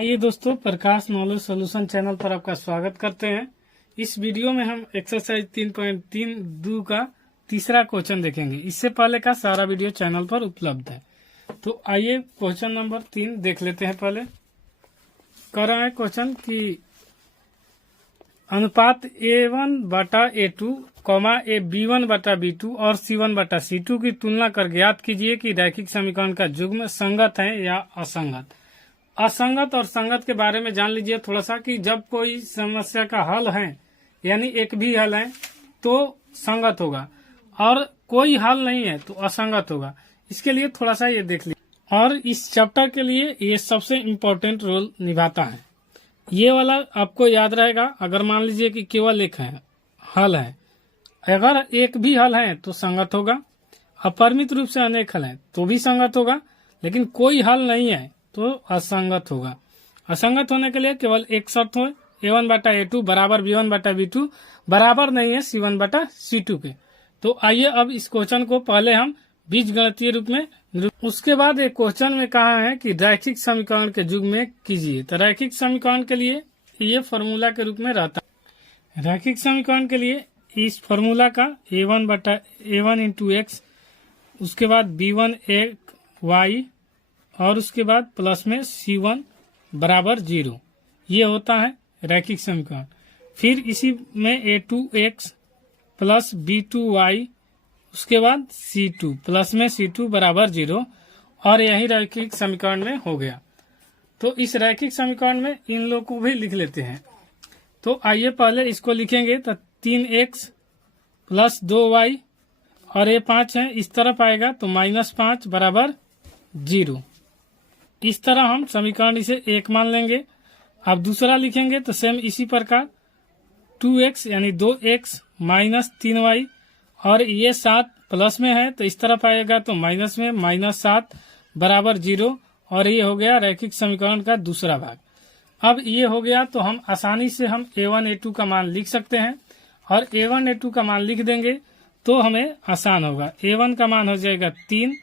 आइए दोस्तों, प्रकाश knowledge solution channel पर आपका स्वागत करते हैं। इस वीडियो में हम एक्सरसाइज 3.3 का तीसरा क्वेश्चन देखेंगे। इससे पहले का सारा वीडियो चैनल पर उपलब्ध है। तो आइए क्वेश्चन नंबर 3 देख लेते हैं। पहले कह रहा है क्वेश्चन कि अनुपात A1/A2, B1/B2 और C1/C2 की तुलना कर ज्ञात कीजिए कि रैखिक समीकरण का युग्म संगत है या असंगत। असंगत और संगत के बारे में जान लीजिए थोड़ा सा कि जब कोई समस्या का हल है यानी एक भी हल है तो संगत होगा और कोई हल नहीं है तो असंगत होगा। इसके लिए थोड़ा सा ये देख लीजिए। और इस चैप्टर के लिए ये सबसे इम्पोर्टेंट रोल निभाता है। ये वाला आपको याद रहेगा। अगर मान लीजिए कि केवल एक है हल है, अगर एक भी हल है तो संगत होगा। अपरिमित रूप से अनेक हल है तो भी संगत होगा, लेकिन कोई हल नहीं है तो असंगत होगा। असंगत होने के लिए केवल एक शर्त हो, A1/A2 बराबर B1/B2 बराबर नहीं है C1/C2 के। तो आइए अब इस क्वेश्चन को पहले हम बीजगणितीय रूप में उसके बाद एक क्वेश्चन में कहा है कि रैखिक समीकरण के युग्म में कीजिए। तो रैखिक समीकरण के लिए ये फॉर्मूला के रूप में रहता है। रैखिक समीकरण के लिए इस फॉर्मूला का A1 इंटू एक्स, उसके बाद B1 और उसके बाद प्लस में C1 बराबर 0, ये होता है रैखिक समीकरण। फिर इसी में A2x प्लस B2y, उसके बाद C2 प्लस में C2 बराबर 0, और यही रैखिक समीकरण में हो गया। तो इस रैखिक समीकरण में इन लोग को भी लिख लेते हैं। तो आइए पहले इसको लिखेंगे। तो 3x प्लस 2y और ये 5 है, इस तरफ आएगा तो -5 बराबर 0। इस तरह हम समीकरण इसे 1 मान लेंगे। अब दूसरा लिखेंगे तो सेम इसी प्रकार 2x यानी 2x माइनस 3y और ये 7 प्लस में है तो इस तरफ आएगा तो माइनस में -7 बराबर 0, और ये हो गया रैखिक समीकरण का दूसरा भाग। अब ये हो गया तो हम आसानी से हम A1 A2 का मान लिख सकते हैं, और A1 A2 का मान लिख देंगे तो हमें आसान होगा। A1 का मान हो जाएगा 3,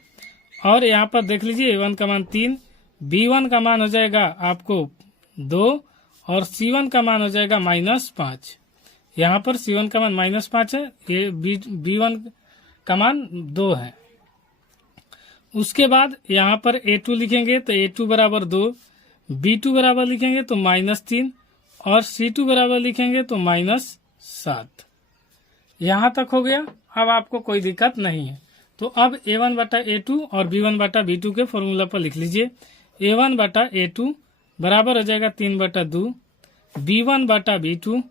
और यहाँ पर देख लीजिए A1 का मान 3, B1 का मान हो जाएगा आपको 2 और C1 का मान हो जाएगा -5। यहाँ पर C1 का मान -5 है, ये B1 का मान 2 है। उसके बाद यहाँ पर A2 लिखेंगे तो A2 बराबर 2, B2 बराबर लिखेंगे तो -3 और C2 बराबर लिखेंगे तो -7। यहाँ तक हो गया। अब आपको कोई दिक्कत नहीं है। तो अब A1/A2 और B1/B2 के फॉर्मूला पर लिख लीजिए। A1/A2 बराबर हो जाएगा 3/2, B1/B2,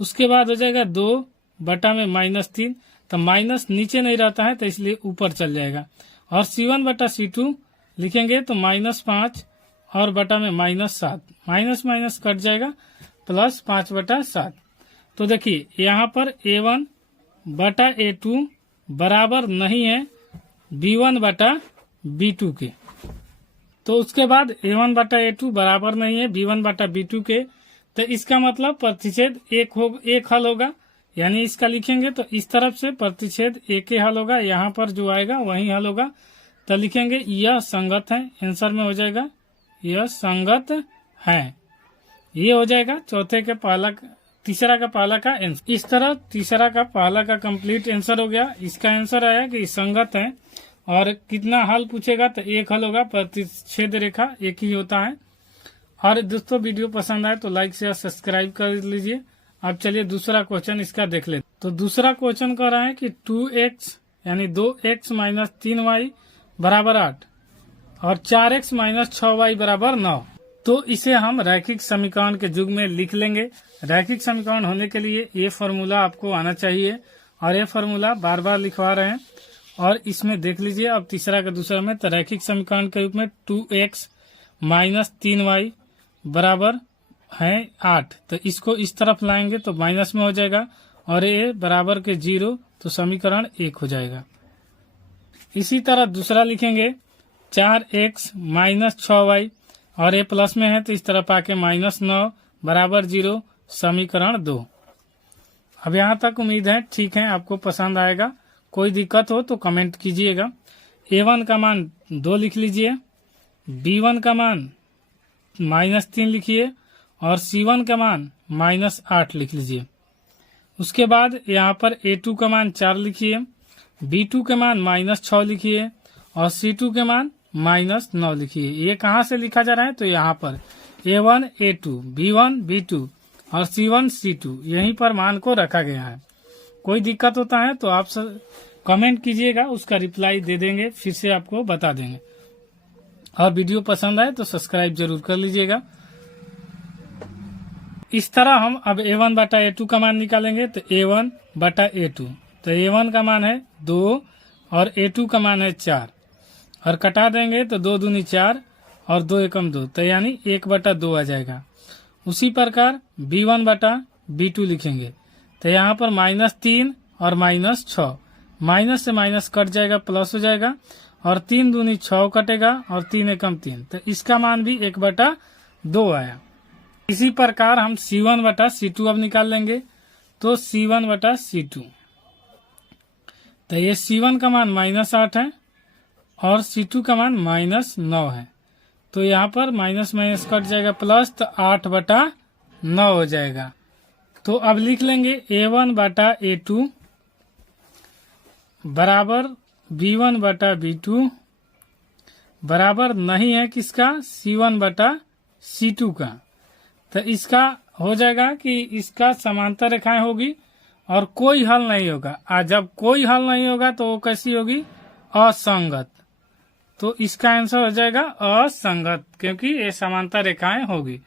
उसके बाद हो जाएगा 2 बटा में -3, तो माइनस नीचे नहीं रहता है तो इसलिए ऊपर चल जाएगा, और C1/C2 लिखेंगे तो -5 और बटा में -7, माइनस कट जाएगा, प्लस 5/7। तो देखिए यहाँ पर A1/A2 बराबर नहीं है B1/B2 के। तो उसके बाद A1/A2 बराबर नहीं है B1/B2 के, तो इसका मतलब प्रतिच्छेद एक हल होगा। यानी इसका लिखेंगे तो इस तरफ से प्रतिच्छेद एक ही हल होगा, यहाँ पर जो आएगा वही हल होगा। तो लिखेंगे यह संगत है, आंसर में हो जाएगा यह संगत है। ये हो जाएगा तीसरा का पहला का आंसर। इस तरह तीसरा का पहला का कंप्लीट आंसर हो गया। इसका आंसर आया कि संगत है, और कितना हल पूछेगा तो एक हल होगा, प्रतिच्छेद रेखा एक ही होता है। और दोस्तों वीडियो पसंद आए तो लाइक शेयर सब्सक्राइब कर लीजिए। अब चलिए दूसरा क्वेश्चन इसका देख लेते। तो दूसरा क्वेश्चन कह रहा है कि 2x यानी 2x माइनस 3y बराबर 8 और 4x माइनस 6y बराबर 9। तो इसे हम रैखिक समीकरण के युग्म में लिख लेंगे। रैखिक समीकरण होने के लिए ये फॉर्मूला आपको आना चाहिए, और ये फॉर्मूला बार बार लिखवा रहे हैं। और इसमें देख लीजिए अब तीसरा का दूसरा में, तो रैखिक समीकरण के रूप में 2x माइनस 3y बराबर है 8, तो इसको इस तरफ लाएंगे तो माइनस में हो जाएगा, और ये बराबर के 0, तो समीकरण 1 हो जाएगा। इसी तरह दूसरा लिखेंगे 4x माइनस 6y और ये प्लस में है तो इस तरफ आके -9 बराबर 0, समीकरण 2। अब यहाँ तक उम्मीद है ठीक है, आपको पसंद आएगा। कोई दिक्कत हो तो कमेंट कीजिएगा। A1 का मान 2 लिख लीजिए, B1 का मान -3 लिखिए और C1 का मान -8 लिख लीजिए। उसके बाद यहाँ पर A2 का मान 4 लिखिए, B2 के मान -6 लिखिए और C2 के मान -9 लिखिए। ये कहाँ से लिखा जा रहा है? तो यहाँ पर A1 A2, B1 B2 और C1 C2 यहीं पर मान को रखा गया है। कोई दिक्कत होता है तो आप कमेंट कीजिएगा, उसका रिप्लाई दे देंगे, फिर से आपको बता देंगे। और वीडियो पसंद आए तो सब्सक्राइब जरूर कर लीजिएगा। इस तरह हम अब A1 बटा A2 का मान निकालेंगे। तो A1 बटा A2, तो A1 का मान है 2 और A2 का मान है 4 और कटा देंगे तो 2 दूनी 4 और 2 एकम 2, तो यानी 1 बटा 2 आ जाएगा। उसी प्रकार B1 बटा B2 लिखेंगे। तो यहाँ पर -3 और -6, माइनस से माइनस कट जाएगा, प्लस हो जाएगा और 3 दूनी 6 कटेगा और 3 एकम 3, तो इसका मान भी 1 बटा 2 आया। इसी प्रकार हम C1 बटा C2 अब निकाल लेंगे। तो C1 बटा C2, तो ये C1 का मान -8 है और C2 का मान -9 है। तो यहाँ पर माइनस माइनस कट जाएगा, प्लस, तो 8 बटा 9 हो जाएगा। तो अब लिख लेंगे A1 बटा A2 बराबर B1 बटा B2 बराबर नहीं है किसका? C1 बटा C2 का। तो इसका हो जाएगा कि इसका समांतर रेखाएं होगी और कोई हल नहीं होगा। आज जब कोई हल नहीं होगा तो वो कैसी होगी? असंगत। तो इसका आंसर हो जाएगा असंगत, क्योंकि ये समांतर रेखाएं होगी।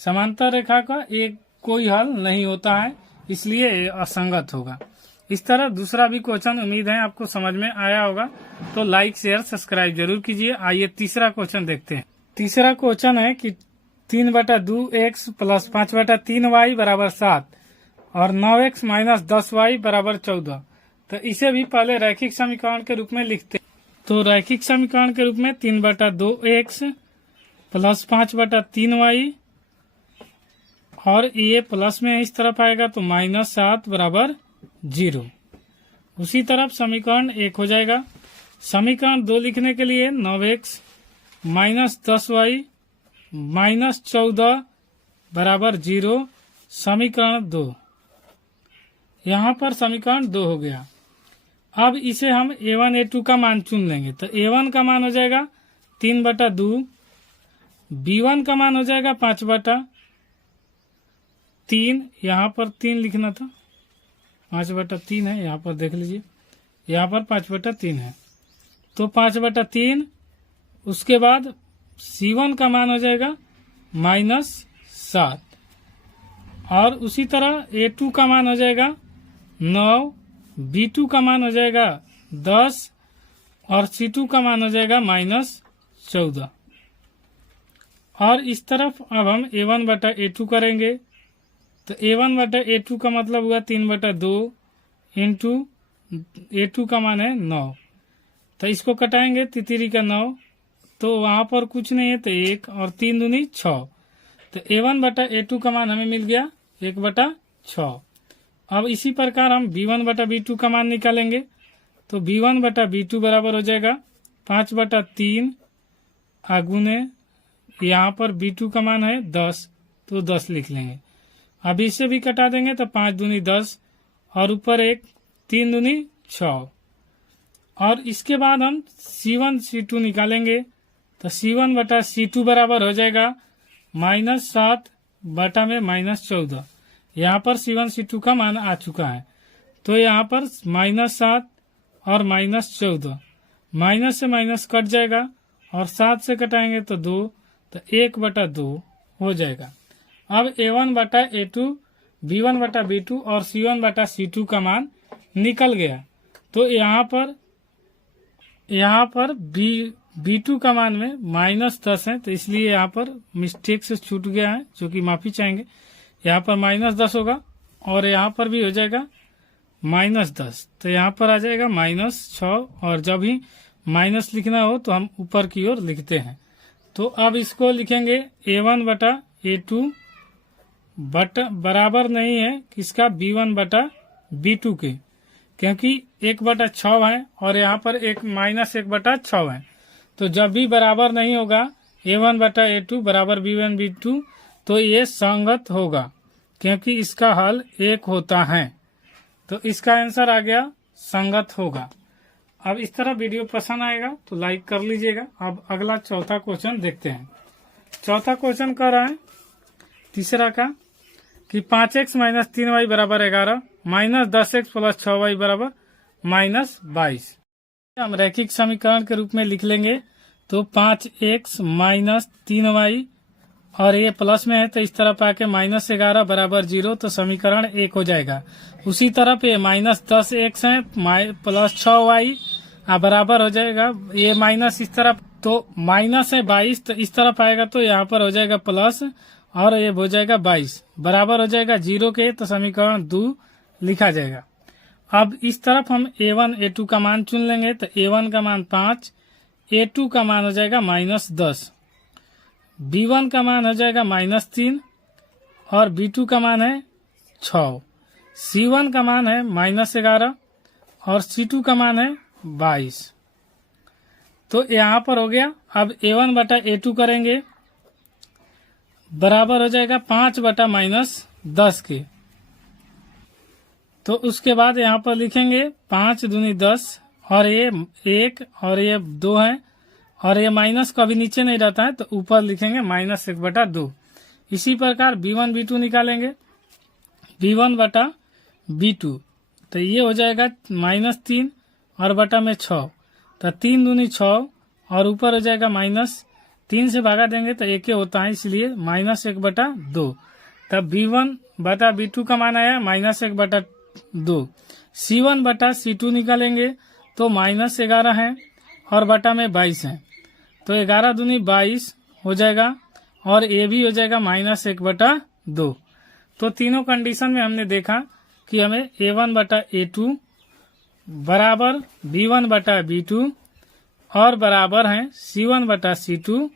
समांतर रेखा का एक कोई हल नहीं होता है, इसलिए ये असंगत होगा। इस तरह दूसरा भी क्वेश्चन उम्मीद है आपको समझ में आया होगा। तो लाइक शेयर सब्सक्राइब जरूर कीजिए। आइए तीसरा क्वेश्चन देखते हैं। तीसरा क्वेश्चन है कि 3 बटा 2x प्लस 5 बटा 3y बराबर 7 और 9x माइनस 10y बराबर 14। तो इसे भी पहले रैखिक समीकरण के रूप में लिखते हैं। तो रैखिक समीकरण के रूप में 3 बटा 2x प्लस 5 बटा 3y और ये प्लस में इस तरफ आएगा तो -7 बराबर 0। उसी तरफ समीकरण 1 हो जाएगा। समीकरण 2 लिखने के लिए 9x माइनस 10y माइनस 14 बराबर 0, समीकरण 2। यहाँ पर समीकरण 2 हो गया। अब इसे हम A1 A2 का मान चुन लेंगे। तो A1 का मान हो जाएगा 3 बटा 2, B1 का मान हो जाएगा 5 बटा 3, यहाँ पर 3 लिखना था, 5 बटा 3 है, यहाँ पर देख लीजिए, यहाँ पर 5 बटा 3 है, तो 5 बटा 3। उसके बाद C1 का मान हो जाएगा -7 और उसी तरह A2 का मान हो जाएगा 9, B2 का मान हो जाएगा 10 और C2 का मान हो जाएगा -14। और इस तरफ अब हम A1 बटा A2 करेंगे। तो A1 बटा A2 का मतलब हुआ 3 बटा 2 इंटू A2 का मान है 9, तो इसको कटाएंगे, तितरी का 9, तो वहाँ पर कुछ नहीं है, तो 1 और 3 दूनी 6। तो A1 बटा A2 का मान हमें मिल गया 1 बटा 6। अब इसी प्रकार हम B1 बटा B2 का मान निकालेंगे। तो B1 बटा B2 बराबर हो जाएगा 5 बटा 3 आगुने, यहाँ पर B2 का मान है 10, तो 10 लिख लेंगे। अब इसे भी कटा देंगे तो 5 दूनी 10 और ऊपर 1, 3 दूनी 6। और इसके बाद हम C1 C2 निकालेंगे। तो C1 बटा C2 बराबर हो जाएगा -7 बटा में -14। यहाँ पर C1 C2 का मान आ चुका है, तो यहाँ पर -7 और -14, माइनस से माइनस कट जाएगा और 7 से कटाएंगे तो 2, तो 1 बटा 2 हो जाएगा। अब A1 बटा A2, B1 बटा B2 और C1 बटा C2 का मान निकल गया। तो यहाँ पर B2 का मान में -10 है, तो इसलिए यहाँ पर मिस्टेक से छूट गया है, जो कि माफी चाहेंगे। यहाँ पर -10 होगा और यहाँ पर भी हो जाएगा -10, तो यहाँ पर आ जाएगा -6। और जब ही माइनस लिखना हो तो हम ऊपर की ओर लिखते हैं। तो अब इसको लिखेंगे A1 बटा A2 बराबर नहीं है किसका? B1 बटा B2 के, क्योंकि 1 बटा 6 है और यहाँ पर -1 बटा 6 है। तो जब भी बराबर नहीं होगा A1 बटा A2 बराबर B1 B2, तो ये संगत होगा क्योंकि इसका हल 1 होता है। तो इसका आंसर आ गया संगत होगा। अब इस तरह वीडियो पसंद आएगा तो लाइक कर लीजिएगा। अब अगला चौथा क्वेश्चन देखते हैं। चौथा क्वेश्चन कह रहा है तीसरा का कि 5x माइनस 3y बराबर 11 माइनस 10x प्लस 6y बराबर माइनस 22। हम रैखिक समीकरण के रूप में लिख लेंगे। तो 5x माइनस 3y और ये प्लस में है तो इस तरफ आके माइनस 11 बराबर 0, तो समीकरण 1 हो जाएगा। उसी तरफ ये माइनस 10x है प्लस 6y बराबर हो जाएगा, ये माइनस इस तरफ तो माइनस है 22, तो इस तरफ आएगा तो यहाँ पर हो जाएगा प्लस और ये हो जाएगा 22 बराबर हो जाएगा 0 के, तो समीकरण 2 लिखा जाएगा। अब इस तरफ हम A1 A2 का मान चुन लेंगे। तो A1 का मान 5, A2 का मान हो जाएगा माइनस 10, B1 का मान हो जाएगा माइनस 3 और B2 का मान है 6, C1 का मान है माइनस 11 और C2 का मान है 22। तो यहाँ पर हो गया। अब A1 बटा A2 करेंगे बराबर हो जाएगा 5 बटा माइनस 10 के। तो उसके बाद यहाँ पर लिखेंगे 5 दूनी 10 और ये 1 और ये 2 है और ये माइनस कभी नीचे नहीं रहता है तो ऊपर लिखेंगे माइनस 1 बटा 2। इसी प्रकार B1 B2 निकालेंगे, B1 बटा B2 तो ये हो जाएगा माइनस 3 और बटा में 6, तो 3 दूनी 6 और ऊपर हो जाएगा माइनस 3 से भागा देंगे तो 1 होता है, इसलिए माइनस 1 बटा 2। तब B1 बटा B2 का मान आया माइनस 1 बटा 2। C1 बटा C2 निकालेंगे तो माइनस 11 है और बटा में 22 है, तो 11 दूनी 22 हो जाएगा और ये भी हो जाएगा माइनस 1 बटा 2। तो तीनों कंडीशन में हमने देखा कि हमें A1 बटा A2 बराबर B1 बटा B2 और बराबर है C1 बटा C2।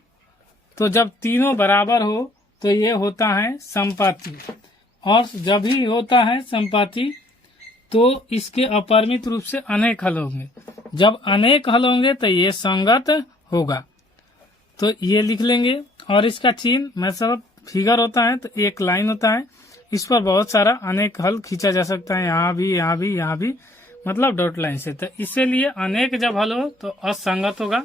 तो जब तीनों बराबर हो तो ये होता है समपाती, और जब भी होता है समपाती तो इसके अपरिमित रूप से अनेक हल होंगे। जब अनेक हल होंगे तो ये संगत होगा। तो ये लिख लेंगे और इसका चिन्ह मतलब फिगर होता है तो एक लाइन होता है, इस पर बहुत सारा अनेक हल खींचा जा सकता है, यहाँ भी यहाँ भी यहाँ भी, मतलब डॉट लाइन से। तो इसीलिए अनेक जब हल हो तो असंगत होगा,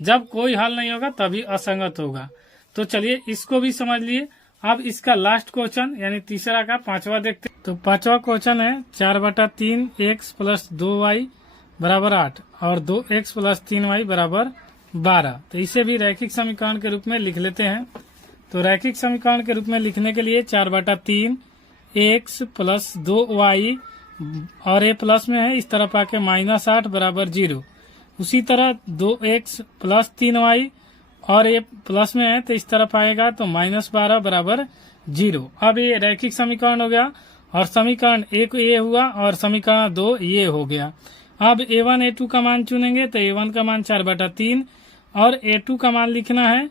जब कोई हल नहीं होगा तभी असंगत होगा। तो चलिए इसको भी समझ लिए। अब इसका लास्ट क्वेश्चन यानी तीसरा का पांचवा देखते हैं। तो पांचवा क्वेश्चन है 4 बटा 3 x प्लस 2y बराबर 8 और 2x प्लस 3y बराबर 12। तो इसे भी रैखिक समीकरण के रूप में लिख लेते हैं। तो रैखिक समीकरण के रूप में लिखने के लिए 4 बटा 3 x प्लस 2y और ये प्लस में है, इस तरफ आके माइनस 8 बराबर 0। उसी तरह 2x प्लस 3y और ये प्लस में है तो इस तरफ आएगा तो माइनस 12 बराबर 0। अब ये रैखिक समीकरण हो गया और समीकरण 1 ये हुआ और समीकरण 2 ये हो गया। अब A1 A2 का मान चुनेंगे तो A1 का मान 4 बटा 3 और A2 का मान लिखना है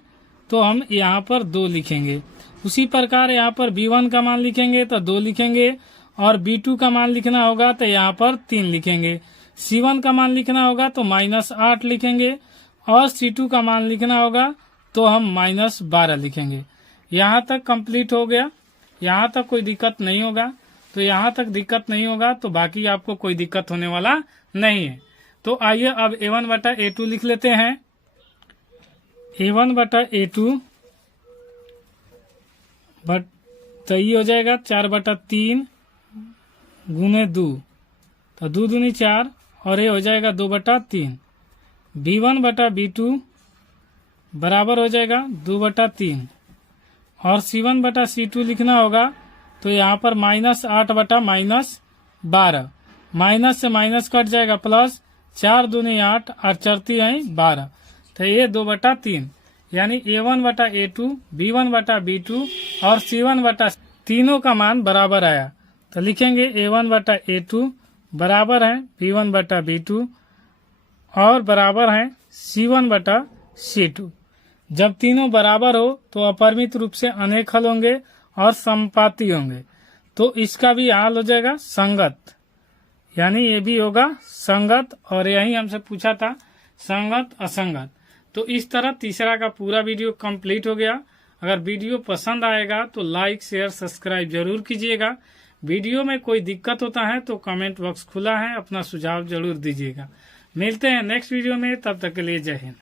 तो हम यहाँ पर 2 लिखेंगे। उसी प्रकार यहाँ पर B1 का मान लिखेंगे तो 2 लिखेंगे और B2 का मान लिखना होगा तो यहाँ पर 3 लिखेंगे। C1 का मान लिखना होगा तो माइनस 8 लिखेंगे और C2 का मान लिखना होगा तो हम माइनस 12 लिखेंगे। यहाँ तक कंप्लीट हो गया, यहाँ तक कोई दिक्कत नहीं होगा। तो यहाँ तक दिक्कत नहीं होगा तो बाकी आपको कोई दिक्कत होने वाला नहीं है। तो आइए अब A1 बटा A2 लिख लेते हैं। A1 बटा A2 तो ये हो जाएगा 4 बटा 3 गुने 2, तो 2 दूनी 4 और ये हो जाएगा 2 बटा 3। B1 बटा B2 बराबर हो जाएगा 2 बटा 3 और C1 बटा C2 लिखना होगा तो यहाँ पर माइनस 8 बटा माइनस 12, माइनस से माइनस कट जाएगा प्लस 4 दूनी 8 और चरती है 12, तो ये 2 बटा 3 यानी A1 बटा A2 B1 बटा B2 और C1 बटा तीनों का मान बराबर आया। तो लिखेंगे A1 बटा A2 बराबर है B1 बटा B2 और बराबर है C1 बटा C2। जब तीनों बराबर हो तो अपरिमित रूप से अनेक हल होंगे और समपाती होंगे, तो इसका भी हल हो जाएगा संगत, यानी ये भी होगा संगत। और यही हमसे पूछा था संगत असंगत। तो इस तरह तीसरा का पूरा वीडियो कंप्लीट हो गया। अगर वीडियो पसंद आएगा तो लाइक शेयर सब्सक्राइब जरूर कीजिएगा। वीडियो में कोई दिक्कत होता है तो कमेंट बॉक्स खुला है, अपना सुझाव जरूर दीजिएगा। मिलते हैं नेक्स्ट वीडियो में, तब तक के लिए जय हिंद।